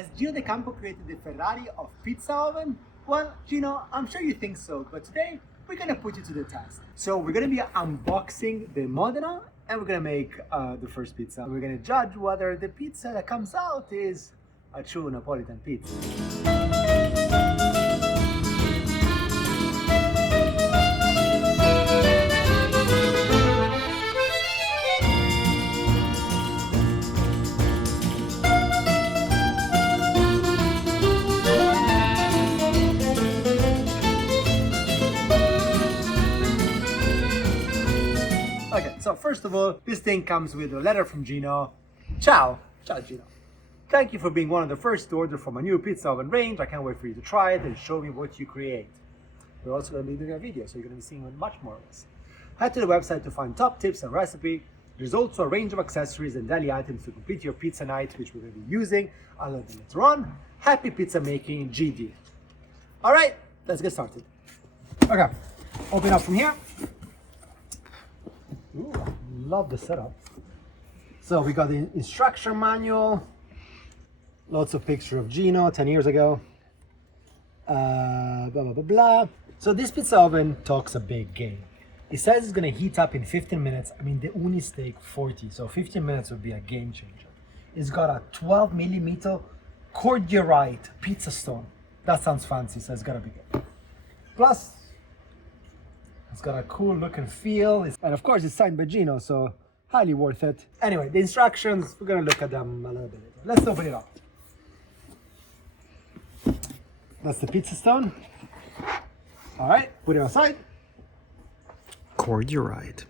Has Gino D'Acampo created the Ferrari of Pizza Oven? Well, Gino, I'm sure you think so, but today we're gonna put you to the test. So we're gonna be unboxing the Modena and we're gonna make the first pizza. We're gonna judge whether the pizza that comes out is a true Napolitan pizza. Okay, so first of all, this thing comes with a letter from Gino. Ciao Gino. Thank you for being one of the first to order from a new pizza oven range. I can't wait for you to try it and show me what you create. We're also going to be doing a video, so you're going to be seeing much more of this. Head to the website to find top tips and recipe. There's also a range of accessories and daily items to complete your pizza night, which we're going to be using a little bit later on. Happy pizza making, GD. All right, let's get started. Okay, open up from here. Ooh, love the setup. So we got the instruction manual, lots of pictures of Gino 10 years ago, blah, blah, blah, blah. So this pizza oven talks a big game. It says it's gonna heat up in 15 minutes. I mean, the Ooni steak 40, so 15 minutes would be a game changer. It's got a 12 millimeter cordierite pizza stone. That sounds fancy, so it's gotta be good. Plus, it's got a cool look and feel. And of course, it's signed by Gino, so highly worth it. Anyway, the instructions, we're gonna look at them a little bit later. Let's open it up. That's the pizza stone. All right, put it aside. Cordierite.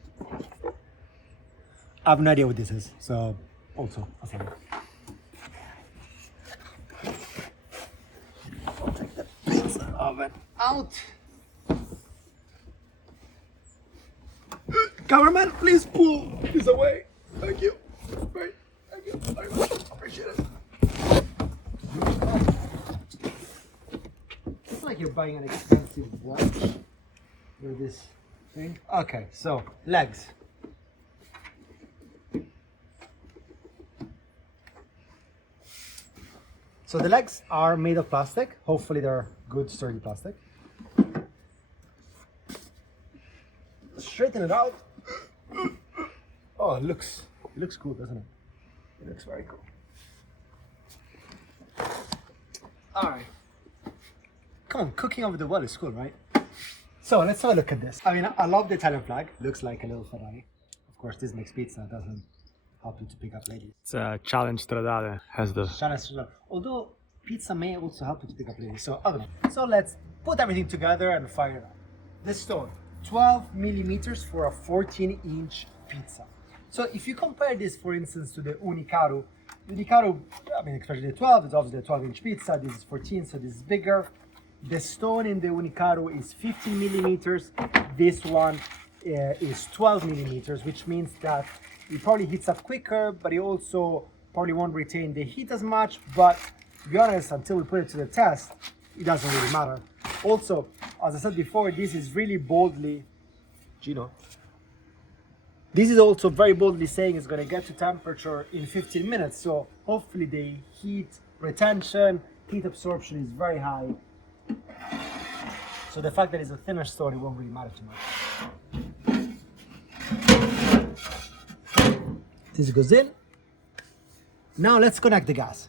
I have no idea what this is, so also aside. I'll take the pizza oven out. Cameraman, please pull this away. Thank you. Great. Thank you very much. Appreciate it. It's like you're buying an expensive watch with this thing. Okay, so legs. So the legs are made of plastic. Hopefully they're good, sturdy plastic. Straighten it out. Oh, it looks cool, doesn't it? It looks very cool. All right. Come on, cooking over the wall is cool, right? So let's have a look at this. I mean, I love the Italian flag. Looks like a little Ferrari. Of course, this makes pizza. It doesn't help you to pick up ladies. It's a challenge stradale, has the... Although pizza may also help you to pick up ladies. So I don't know. So let's put everything together and fire it up. This stone, 12 millimeters for a 14-inch pizza. So if you compare this, for instance, to the Ooni, I mean, especially the 12, it's obviously a 12-inch pizza. This is 14, so this is bigger. The stone in the Ooni is 15 millimeters. This one is 12 millimeters, which means that it probably heats up quicker, but it also probably won't retain the heat as much. But to be honest, until we put it to the test, it doesn't really matter. Also, as I said before, this is really boldly, Gino. This is also very boldly saying it's going to get to temperature in 15 minutes. So hopefully the heat retention, heat absorption is very high. So the fact that it's a thinner stone, it won't really matter too much. This goes in. Now let's connect the gas.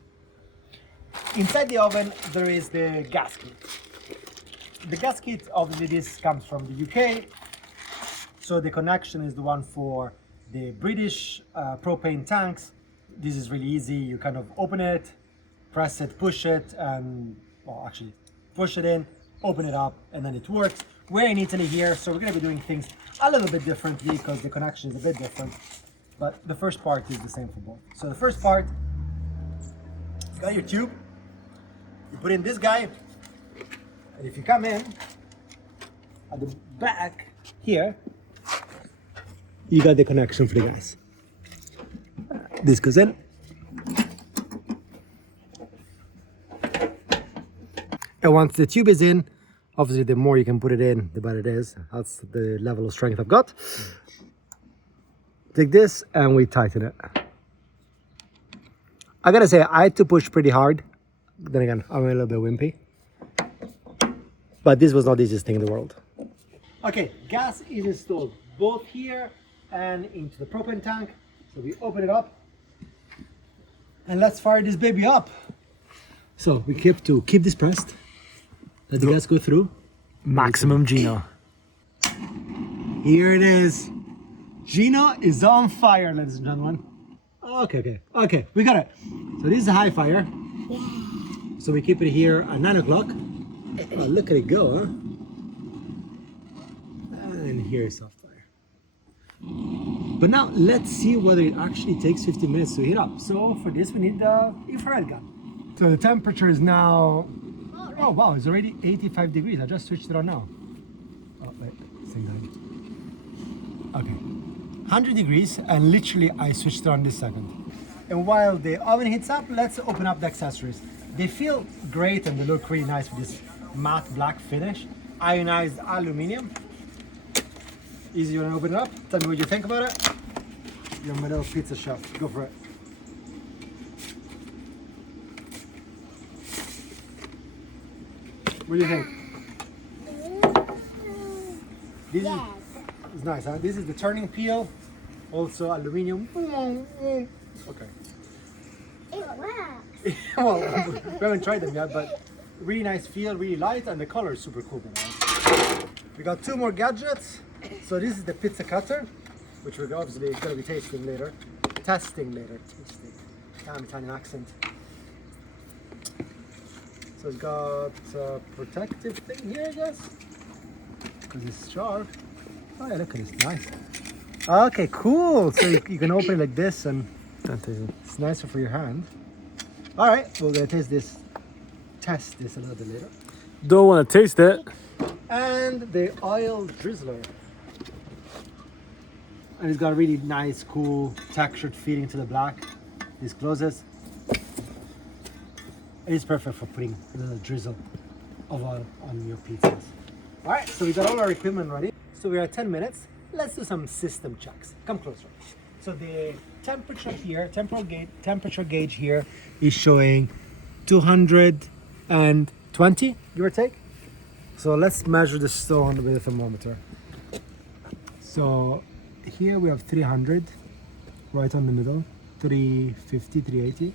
Inside the oven, there is the gas kit. The gas kit, obviously this comes from the UK. So the connection is the one for the British propane tanks. This is really easy. You kind of open it, press it, push it, and, well, actually push it in, open it up, and then it works. We're in Italy here, so we're gonna be doing things a little bit differently because the connection is a bit different. But the first part is the same for both. So the first part, you got your tube, you put in this guy, and if you come in at the back here, you got the connection for the gas. This goes in. And once the tube is in, obviously the more you can put it in, the better it is. That's the level of strength I've got. Take this and we tighten it. I gotta say, I had to push pretty hard Then again, I'm a little bit wimpy. But this was not the easiest thing in the world. Okay, gas is installed both here and into the propane tank. So we open it up and let's fire this baby up. So we keep this pressed. Let the gas go through. Maximum Gino. Here it is. Gino is on fire, ladies and gentlemen. Okay, we got it. So this is a high fire. So we keep it here at 9 o'clock. Oh, look at it go, huh? And here is soft fire. But now let's see whether it actually takes 15 minutes to heat up. So for this we need the infrared gun. So the temperature is now, oh wow, it's already 85 degrees. I just switched it on now. Oh wait, same time. Okay, 100 degrees, and literally I switched it on this second. And while the oven heats up, let's open up the accessories. They feel great and they look really nice with this matte black finish. Ionized aluminum. Easy, you wanna open it up? Tell me what you think about it. You're my little pizza chef, go for it. What do you think? This is nice, huh? This is the turning peel, also aluminum. Okay. It works. Well, we haven't tried them yet, but really nice feel, really light, and the color is super cool. We got two more gadgets. So this is the pizza cutter, which we're obviously going to be tasting later. Tasting. Damn, Italian accent. So it's got a protective thing here, I guess, because it's sharp. Oh yeah, look at this, nice. Okay, cool. So you can open it like this, and it's nicer for your hand. All right, we're gonna test this a little bit later. Don't want to taste it. And the oil drizzler. And it's got a really nice, cool, textured feeling to the black. This closes. It is perfect for putting a little drizzle of oil on your pizzas. All right, so we got all our equipment ready. So we're at 10 minutes. Let's do some system checks. Come closer. So the temperature here, temperature gauge here is showing 220, give or take. So let's measure the stone with a thermometer. So here we have 300, right on the middle, 350, 380.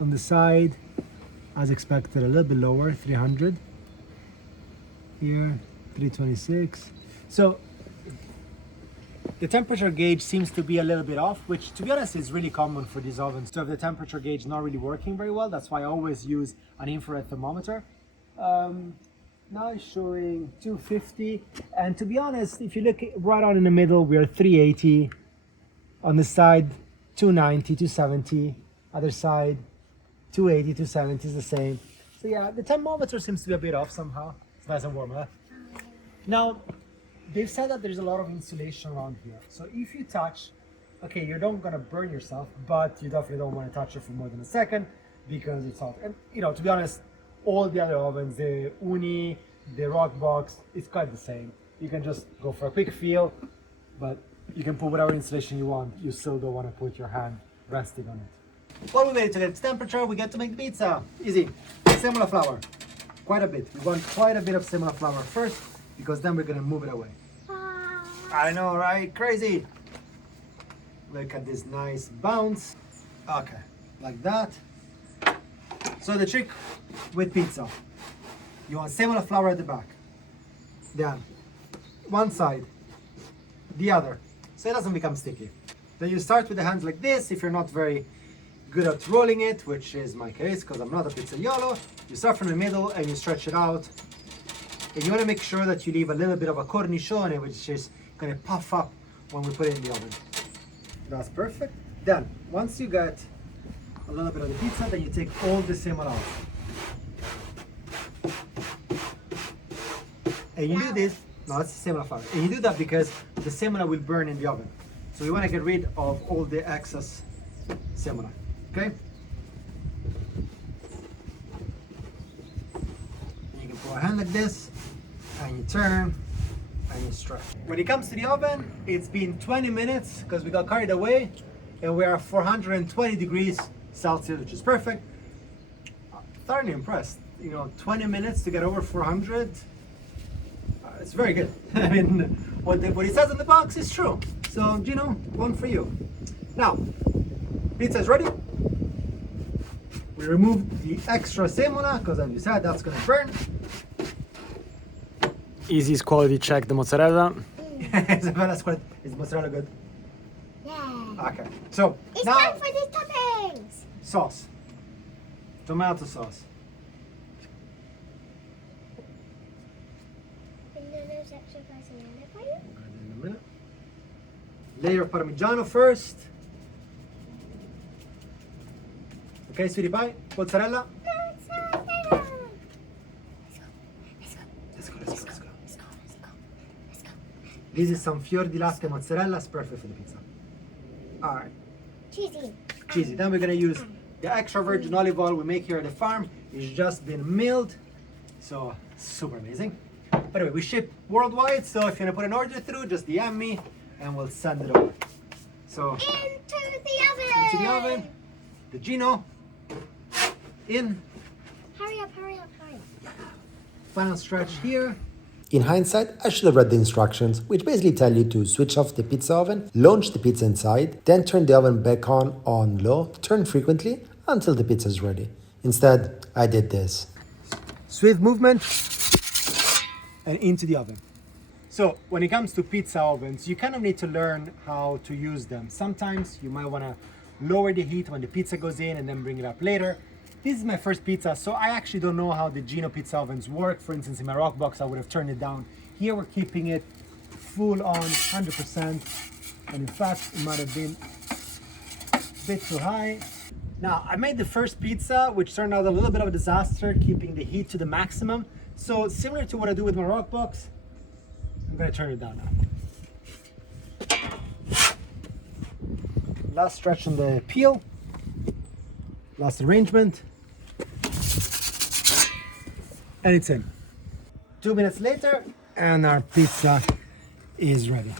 On the side, as expected, a little bit lower, 300. Here, 326. So the temperature gauge seems to be a little bit off, which to be honest is really common for these ovens to have the temperature gauge not really working very well. That's why I always use an infrared thermometer. Now it's showing 250, and to be honest, if you look right on in the middle, we're 380. On the side, 290, 270. Other side, 280, 270 is the same. So yeah, the thermometer seems to be a bit off somehow. It's nice and warm, huh? Now, they've said that there's a lot of insulation around here. So if you touch, okay, you're not gonna burn yourself, but you definitely don't want to touch it for more than a second because it's hot. And you know, to be honest, all the other ovens, the Ooni, the Rock Box, it's quite the same. You can just go for a quick feel, but you can put whatever insulation you want. You still don't want to put your hand resting on it. While we wait to get its temperature, we get to make the pizza. Easy. Semola flour. Quite a bit. We want quite a bit of semola flour first, because then we're gonna move it away. I know, right? Crazy. Look at this nice bounce. Okay, like that. So the trick with pizza, you want semola flour at the back. Then one side, the other, so it doesn't become sticky. Then you start with the hands like this. If you're not very good at rolling it, which is my case because I'm not a pizzaiolo, you start from the middle and you stretch it out. And you want to make sure that you leave a little bit of a cornicione, which is going to puff up when we put it in the oven. That's perfect. Then, once you get a little bit of the pizza, then you take all the semola out. And you do this, no, that's the semola flour. And you do that because the semola will burn in the oven. So we want to get rid of all the excess semola, okay? And you can put a hand like this, and you turn, and you stretch. When it comes to the oven, it's been 20 minutes because we got carried away, and we are 420 degrees Celsius, which is perfect. thoroughly impressed. 20 minutes to get over 400. It's very good. I mean, what he says in the box is true. So, Gino, one for you. Now, pizza is ready. We removed the extra semola because, as you said, that's going to burn. Easiest quality check, the mozzarella. Isabella's quite. Is mozzarella good? Yeah. Okay. So It's now time for the toppings. sauce. Tomato sauce. And then there's extra quesadilla for you. In a minute. Layer of Parmigiano first. Okay, sweetie pie. Mozzarella. This is some fior di latte mozzarella. It's perfect for the pizza. All right. Cheesy. Cheesy. Then we're gonna use the extra virgin olive oil we make here at the farm. It's just been milled, so super amazing. By the way, we ship worldwide, so if you wanna put an order through, just DM me and we'll send it over. So Into the oven. into the oven, the Gino in. Hurry up, hurry up, hurry up. Final stretch here. In hindsight, I should have read the instructions, which basically tell you to switch off the pizza oven, launch the pizza inside, then turn the oven back on low, turn frequently until the pizza is ready. Instead, I did this. Swift movement and into the oven. So when it comes to pizza ovens, you kind of need to learn how to use them. Sometimes you might want to lower the heat when the pizza goes in and then bring it up later. This is my first pizza, so I actually don't know how the Gino Pizza Ovens work. For instance, in my rock box, I would have turned it down. Here we're keeping it full on, 100%. And in fact, it might have been a bit too high. Now, I made the first pizza, which turned out a little bit of a disaster, keeping the heat to the maximum. So similar to what I do with my rock box, I'm gonna turn it down now. Last stretch on the peel. Last arrangement. And it's in. 2 minutes later, and our pizza is ready. A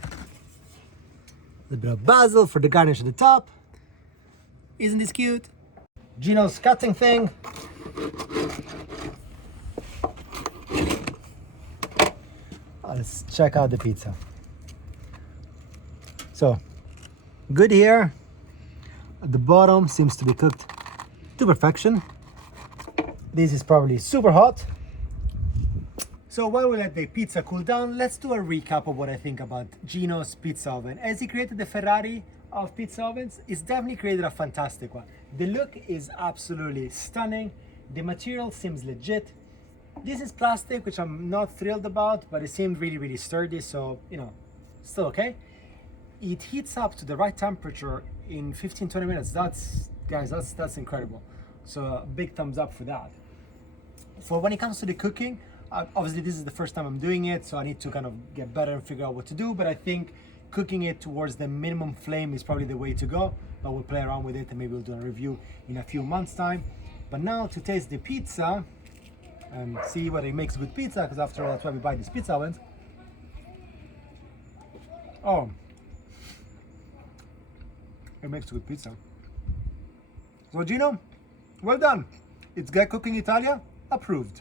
little bit of basil for the garnish at the top. Isn't this cute? Gino's cutting thing. Let's check out the pizza. So, good here. At the bottom seems to be cooked to perfection. This is probably super hot. So while we let the pizza cool down, let's do a recap of what I think about Gino's Pizza Oven. As he created the Ferrari of Pizza Ovens, he's definitely created a fantastic one. The look is absolutely stunning. The material seems legit. This is plastic, which I'm not thrilled about, but it seemed really, really sturdy, so, still okay. It heats up to the right temperature in 15-20 minutes. That's incredible. So a big thumbs up for that. For when it comes to the cooking, obviously this is the first time I'm doing it, so I need to kind of get better and figure out what to do, but I think cooking it towards the minimum flame is probably the way to go, but we'll play around with it and maybe we'll do a review in a few months' time. But now to taste the pizza and see whether it makes good pizza, because after all, that's why we buy these pizza ovens. Oh, it makes good pizza. So Gino, well done. It's Get Cooking Italia approved.